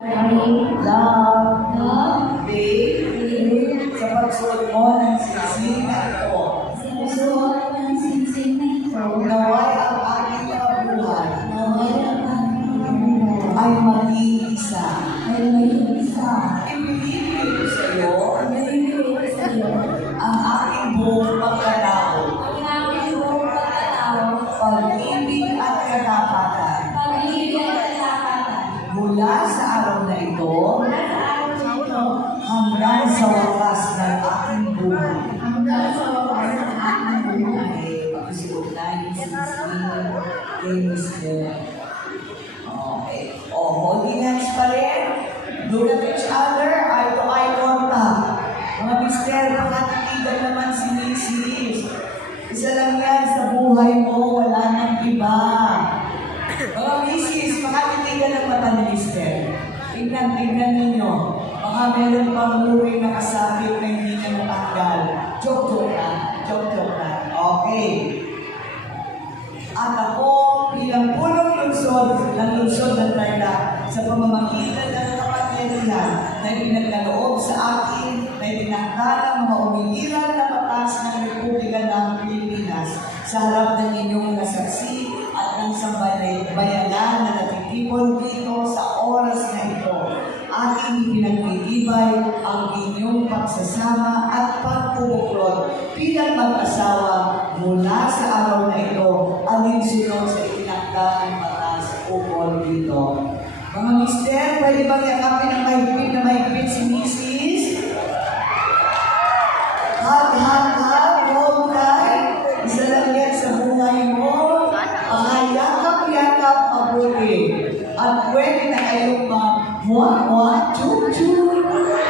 Love, faith, sa pagsuot mo ng singsing na ito. Naway ang aking kabuhay ay maging isa. Ibigay ko sa iyo ang aking buong pagkatao, pag-ibig at katapatan. Mula sa araw na ito, hanggang sa wakas ng aking buhay. Pag-isuot na yung singsing kay Mr. Okay. Holding hands pa rin. Look at each other, eye to eye contact. Mga mister, makatitigan naman si Mrs. Isa lang yan sa buhay mo, wala nang iba. Mga Mrs., makatitigan ng mata ni mister. Tingnan ninyo. Baka meron pang movie na kasabit na hindi niya natanggal. Joke lang. Okay. At ako, bilang punong lungsod ng Tarlac, sa pamamagitan ng kapangyarihan na ipinagkaloob sa akin, na itinakda ng mga umiiral na batas ng Republika ng Pilipinas sa harap ng inyong nasaksi at ng sambayanan na natitipon dito sa oras na ito. Aking pinagtitibay ang inyong pagsasama at pagpupuklod bilang mag-asawa mula sa araw na ito, alinsunod sa itinakda ng batas ukol dito. Mga mister, pwede bang yakapin ang mahigpit si Mrs.? Hug, hold tight. Isa lang yan sa buhay mo. Yakap, mabuti. At pwede na kayong mag-1, 2, 2.